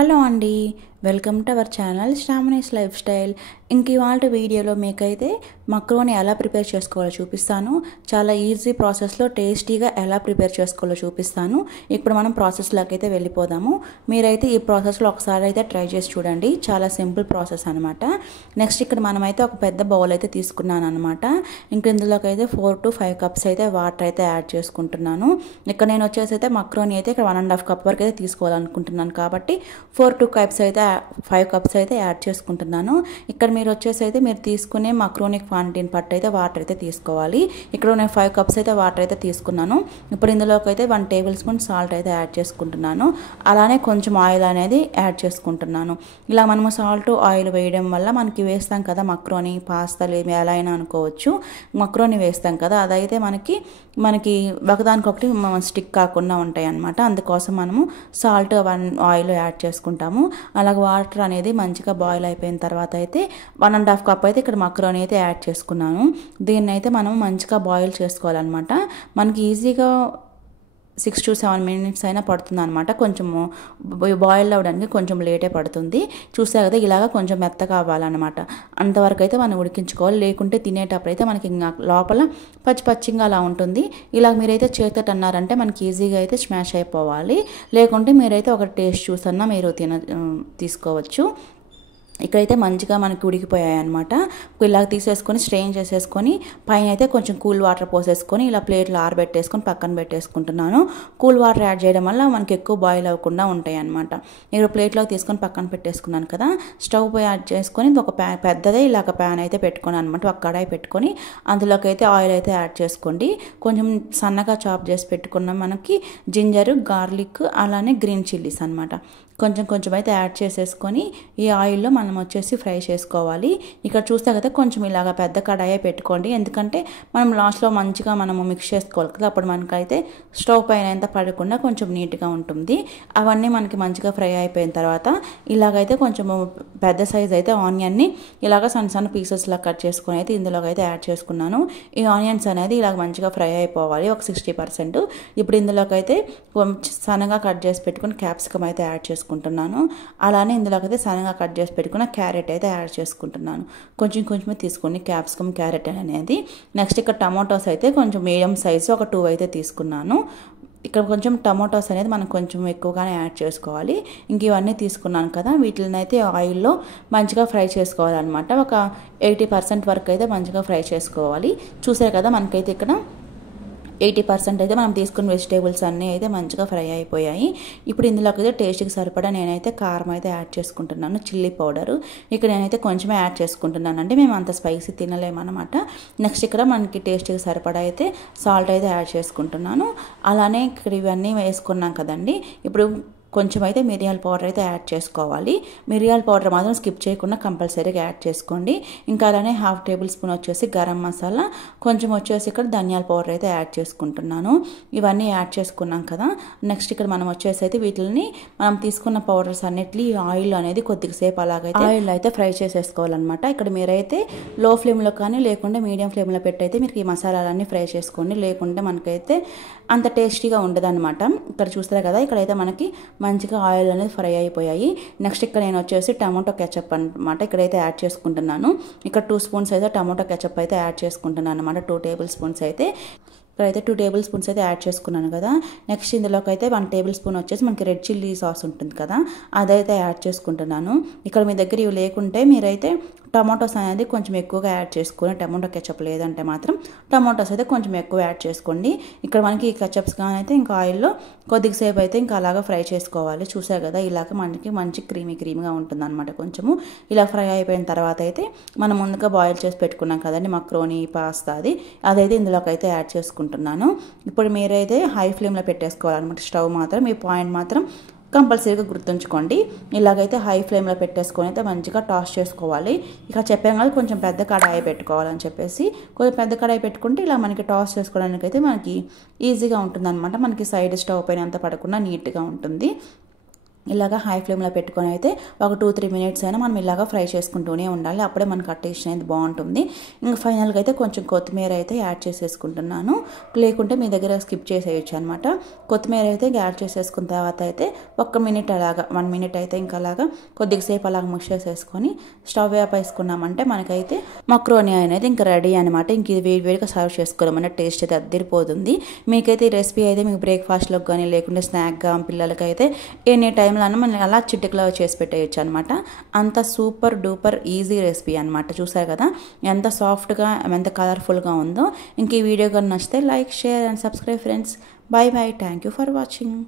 Hello అండి, welcome to our channel Sravani's life style. ఇంక ఇవాళ వీడియోలో మీకైతే మక్రోని ఎలా ప్రిపేర్ చేసుకోవాలో చూపిస్తాను. చాలా ఈజీ ప్రాసెస్లో టేస్టీగా ఎలా ప్రిపేర్ చేసుకోవాలో చూపిస్తాను. ఇప్పుడు మనం ప్రాసెస్లోకి అయితే వెళ్ళిపోదాము. మీరైతే ఈ ప్రాసెస్లో ఒకసారి అయితే ట్రై చేసి చూడండి. చాలా సింపుల్ ప్రాసెస్ అనమాట. నెక్స్ట్ ఇక్కడ మనమైతే ఒక పెద్ద బౌల్ అయితే తీసుకున్నాను అనమాట. ఇంక ఇందులోకి అయితే 4 to 5 కప్స్ అయితే వాటర్ అయితే యాడ్ చేసుకుంటున్నాను. ఇక్కడ నేను వచ్చేసి అయితే మక్రోని అయితే ఇక్కడ 1.5 కప్ వరకు అయితే తీసుకోవాలనుకుంటున్నాను కాబట్టి 5 కప్స్ అయితే యాడ్ చేసుకుంటున్నాను. ఇక్కడ మీరు వచ్చేసి అయితే మీరు తీసుకునే మక్రోని క్వాంటిటీని పట్టు అయితే వాటర్ అయితే తీసుకోవాలి. ఇక్కడ నేను 5 కప్స్ అయితే వాటర్ అయితే తీసుకున్నాను. ఇప్పుడు ఇందులోకి అయితే 1 టేబుల్ స్పూన్ సాల్ట్ అయితే యాడ్ చేసుకుంటున్నాను. అలానే కొంచెం ఆయిల్ అనేది యాడ్ చేసుకుంటున్నాను. ఇలా మనము సాల్ట్ ఆయిల్ వేయడం వల్ల మనకి వేస్తాం కదా మక్రోని పాస్తాలు ఏమి ఎలా అయినా అనుకోవచ్చు, మక్రోని వేస్తాం కదా, అదైతే మనకి ఒకదానికొకటి స్టిక్ కాకుండా ఉంటాయి అన్నమాట. అందుకోసం మనము సాల్ట్ ఆయిల్ యాడ్ చేసుకుంటాము. అలాగే వాటర్ అనేది మంచిగా బాయిల్ అయిపోయిన తర్వాత అయితే 1.5 కప్ అయితే ఇక్కడ మక్రోని అయితే యాడ్ చేసుకున్నాను. దీన్ని అయితే మనం మంచిగా బాయిల్ చేసుకోవాలన్నమాట. మనకి ఈజీగా 6 to 7 minutes అయినా పడుతుంది అనమాట. కొంచెము బాయిల్ అవ్వడానికి కొంచెం లేటే పడుతుంది. చూసా కదా, ఇలాగ కొంచెం మెత్తగా అవ్వాలన్నమాట. అంతవరకు అయితే మనం ఉడికించుకోవాలి. లేకుంటే తినేటప్పుడు అయితే మనకి లోపల పచ్చిగా అలా ఉంటుంది. ఇలా మీరైతే చేతితో అన్నారంటే మనకి ఈజీగా అయితే స్మాష్ అయిపోవాలి. లేకుంటే మీరైతే ఒక టేస్ట్ చూసన్నా మీరు తీసుకోవచ్చు. ఇక్కడైతే మంచిగా మనకి ఉడికిపోయాయి అనమాట. ఇలా తీసేసుకొని స్ట్రెయిన్ చేసేసుకొని పైన అయితే కొంచెం కూల్ వాటర్ పోసేసుకొని ఇలా ప్లేట్లో ఆరబెట్టేసుకొని పక్కన పెట్టేసుకుంటున్నాను. కూల్ వాటర్ యాడ్ చేయడం వల్ల మనకి ఎక్కువ బాయిల్ అవ్వకుండా ఉంటాయి అనమాట. నేను ప్లేట్లోకి తీసుకొని పక్కన పెట్టేసుకున్నాను కదా. స్టవ్ పై యాడ్ చేసుకొని ఒక పెద్దదే ఇలాగ ప్యాన్ అయితే పెట్టుకున్నాను అనమాట. ఒక కడాయి పెట్టుకొని అందులోకి అయితే ఆయిల్ అయితే యాడ్ చేసుకోండి. కొంచెం సన్నగా చాప్ చేసి పెట్టుకున్న మనకి జింజర్, గార్లిక్, అలానే గ్రీన్ చిల్లీస్ అనమాట. కొంచెం అయితే యాడ్ చేసేసుకొని ఈ ఆయిల్లో మనం వచ్చేసి ఫ్రై చేసుకోవాలి. ఇక్కడ చూస్తే కదా కొంచెం ఇలాగ పెద్ద కడాయి పెట్టుకోండి. ఎందుకంటే మనం లాస్ట్లో మంచిగా మనము మిక్స్ చేసుకోవాలి కదా, అప్పుడు మనకైతే స్టవ్ పైన ఎంత పడకుండా కొంచెం నీట్గా ఉంటుంది. అవన్నీ మనకి మంచిగా ఫ్రై అయిపోయిన తర్వాత ఇలాగైతే కొంచెం పెద్ద సైజ్ అయితే ఆనియన్ని ఇలాగ సన్న పీసెస్లా కట్ చేసుకొని అయితే ఇందులోకి అయితే యాడ్ చేసుకున్నాను. ఈ ఆనియన్స్ అనేది ఇలాగ మంచిగా ఫ్రై అయిపోవాలి ఒక 60%. ఇప్పుడు ఇందులోకి అయితే సన్నగా కట్ చేసి పెట్టుకుని క్యాప్సికమ్ అయితే యాడ్ చేసుకుంటున్నాను. అలానే ఇందులోకి అయితే సన్నగా కట్ చేసి పెట్టుకున్న క్యారెట్ అయితే యాడ్ చేసుకుంటున్నాను. కొంచెం తీసుకోండి క్యాప్సికమ్, క్యారెట్ అనేది. నెక్స్ట్ ఇక్కడ టమాటోస్ అయితే కొంచెం మీడియం సైజు ఒక 2 అయితే తీసుకున్నాను. ఇక్కడ కొంచెం టమాటోస్ అనేది మనం కొంచెం ఎక్కువగానే యాడ్ చేసుకోవాలి. ఇంక ఇవన్నీ తీసుకున్నాను కదా, వీటిని అయితే ఆయిల్లో మంచిగా ఫ్రై చేసుకోవాలన్నమాట. ఒక 80% వరకు అయితే మంచిగా ఫ్రై చేసుకోవాలి. చూసారు కదా, మనకైతే ఇక్కడ 80% అయితే మనం తీసుకున్న వెజిటేబుల్స్ అన్నీ అయితే మంచిగా ఫ్రై అయిపోయాయి. ఇప్పుడు ఇందులోకి అయితే టేస్ట్కి సరిపడా నేనైతే కారం అయితే యాడ్ చేసుకుంటున్నాను. చిల్లీ పౌడరు ఇక్కడ నేనైతే కొంచెమే యాడ్ చేసుకుంటున్నాను. అంటే మేము అంత స్పైసీ తినలేమన్నమాట. నెక్స్ట్ ఇక్కడ మనకి టేస్ట్కి సరిపడా అయితే సాల్ట్ అయితే యాడ్ చేసుకుంటున్నాను. అలానే ఇక్కడ ఇవన్నీ వేసుకున్నాం కదండి. ఇప్పుడు కొంచెం అయితే మిరియాల పౌడర్ అయితే యాడ్ చేసుకోవాలి. మిరియాల పౌడర్ మాత్రం స్కిప్ చేయకుండా కంపల్సరీగా యాడ్ చేసుకోండి. ఇంకా అలానే 1/2 టేబుల్ స్పూన్ వచ్చేసి గరం మసాలా, కొంచెం వచ్చేసి ఇక్కడ ధనియాల పౌడర్ అయితే యాడ్ చేసుకుంటున్నాను. ఇవన్నీ యాడ్ చేసుకున్నాం కదా. నెక్స్ట్ ఇక్కడ మనం వచ్చేసి అయితే వీటిని మనం తీసుకున్న పౌడర్స్ అన్నిటిని ఆయిల్ అనేది కొద్దిసేపు అలాగైతే ఆయిల్ అయితే ఫ్రై చేసేసుకోవాలన్నమాట. ఇక్కడ మీరైతే లో ఫ్లేమ్లో కానీ లేకుంటే మీడియం ఫ్లేమ్లో పెట్టి అయితే మీరు ఈ మసాలాలన్నీ ఫ్రై చేసుకోండి. లేకుంటే మనకైతే అంత టేస్టీగా ఉండదు అనమాట. ఇక్కడ చూస్తారు కదా, ఇక్కడైతే మనకి మంచిగా ఆయిల్ అనేది ఫ్రై అయిపోయాయి. నెక్స్ట్ ఇక్కడ నేను వచ్చేసి టమాటో కెచప్ అనమాట ఇక్కడైతే యాడ్ చేసుకుంటున్నాను. ఇక్కడ 2 స్పూన్స్ అయితే టమాటో కెచప్ అయితే యాడ్ చేసుకుంటున్నాను అనమాట. 2 టేబుల్ స్పూన్స్ అయితే ఇక్కడైతే 2 టేబుల్ స్పూన్స్ అయితే యాడ్ చేసుకున్నాను కదా. నెక్స్ట్ ఇందులోకి అయితే 1 టేబుల్ స్పూన్ వచ్చేసి మనకి రెడ్ చిల్లీ సాస్ ఉంటుంది కదా, అదైతే యాడ్ చేసుకుంటున్నాను. ఇక్కడ మీ దగ్గర ఇవి లేకుంటే మీరైతే టమాటోస్ అనేది కొంచెం ఎక్కువగా యాడ్ చేసుకొని, టమాటో కెచప్ లేదంటే మాత్రం టమాటోస్ అయితే కొంచెం ఎక్కువ యాడ్ చేసుకోండి. ఇక్కడ మనకి ఈ కెచప్స్ కానీ అయితే ఇంకా ఆయిల్లో కొద్దిసేపు అయితే ఇంకా అలాగా ఫ్రై చేసుకోవాలి. చూసారు కదా, ఇలాగ మనకి మంచి క్రీమీగా ఉంటుంది అనమాట. కొంచెము ఇలా ఫ్రై అయిపోయిన తర్వాత అయితే మనం ముందుగా బాయిల్ చేసి పెట్టుకున్నాం కదండి మక్రోని పాస్తా, అదైతే ఇందులోకి అయితే యాడ్ చేసుకుంటున్నాను. ఇప్పుడు మీరైతే హై ఫ్లేమ్లో పెట్టేసుకోవాలన్నమాట. స్టవ్ మాత్రం ఈ పాయింట్ మాత్రం కంపల్సరీగా గుర్తుంచుకోండి. ఇలాగైతే హై ఫ్లేమ్లో పెట్టేసుకొని అయితే మంచిగా టాస్ చేసుకోవాలి. ఇక చెప్పాం కదా కొంచెం పెద్ద కడాయి పెట్టుకోవాలని చెప్పేసి, కొంచెం పెద్ద కడాయి పెట్టుకుంటే ఇలా మనకి టాస్ చేసుకోవడానికి అయితే మనకి ఈజీగా ఉంటుందన్నమాట. మనకి సైడ్ స్టవ్ పైన అంతా పడకుండా నీట్గా ఉంటుంది. ఇలాగా హై ఫ్లేమ్లో పెట్టుకొని అయితే ఒక 2-3 మినిట్స్ అయినా మనం ఇలాగా ఫ్రై చేసుకుంటూనే ఉండాలి. అప్పుడే మనకు టేస్ట్ అనేది బాగుంటుంది. ఇంకా ఫైనల్గా అయితే కొంచెం కొత్తిమీర అయితే యాడ్ చేసేసుకుంటున్నాను. లేకుంటే మీ దగ్గర స్కిప్ చేసేయచ్చు అనమాట. కొత్తిమీర అయితే యాడ్ చేసేసుకున్న తర్వాత అయితే 1 మినిట్ అలాగా 1 మినిట్ అయితే ఇంకా అలాగా కొద్దిసేపు అలాగ మిక్స్ చేసేసుకొని స్టవ్ ఆపేసుకున్నామంటే మనకైతే మక్రోని అనేది ఇంకా రెడీ అనమాట. ఇంక ఇది వేడివేడిగా సర్వ్ చేసుకోవడం టేస్ట్ అయితే అద్దరిపోతుంది. మీకైతే ఈ రెసిపీ అయితే మీకు బ్రేక్ఫాస్ట్లోకి కానీ లేకుంటే స్నాక్గా పిల్లలకైతే ఎనీ టైంలో మనం అలా చిటికలో చేసి పెట్టేయచ్చు అనమాట. అంత సూపర్ డూపర్ ఈజీ రెసిపీ అనమాట. చూసారు కదా ఎంత సాఫ్ట్గా ఎంత కలర్ఫుల్గా ఉందో. ఇంక ఈ వీడియో కానీ నచ్చితే like, share and subscribe friends. By by. Thank you for watching.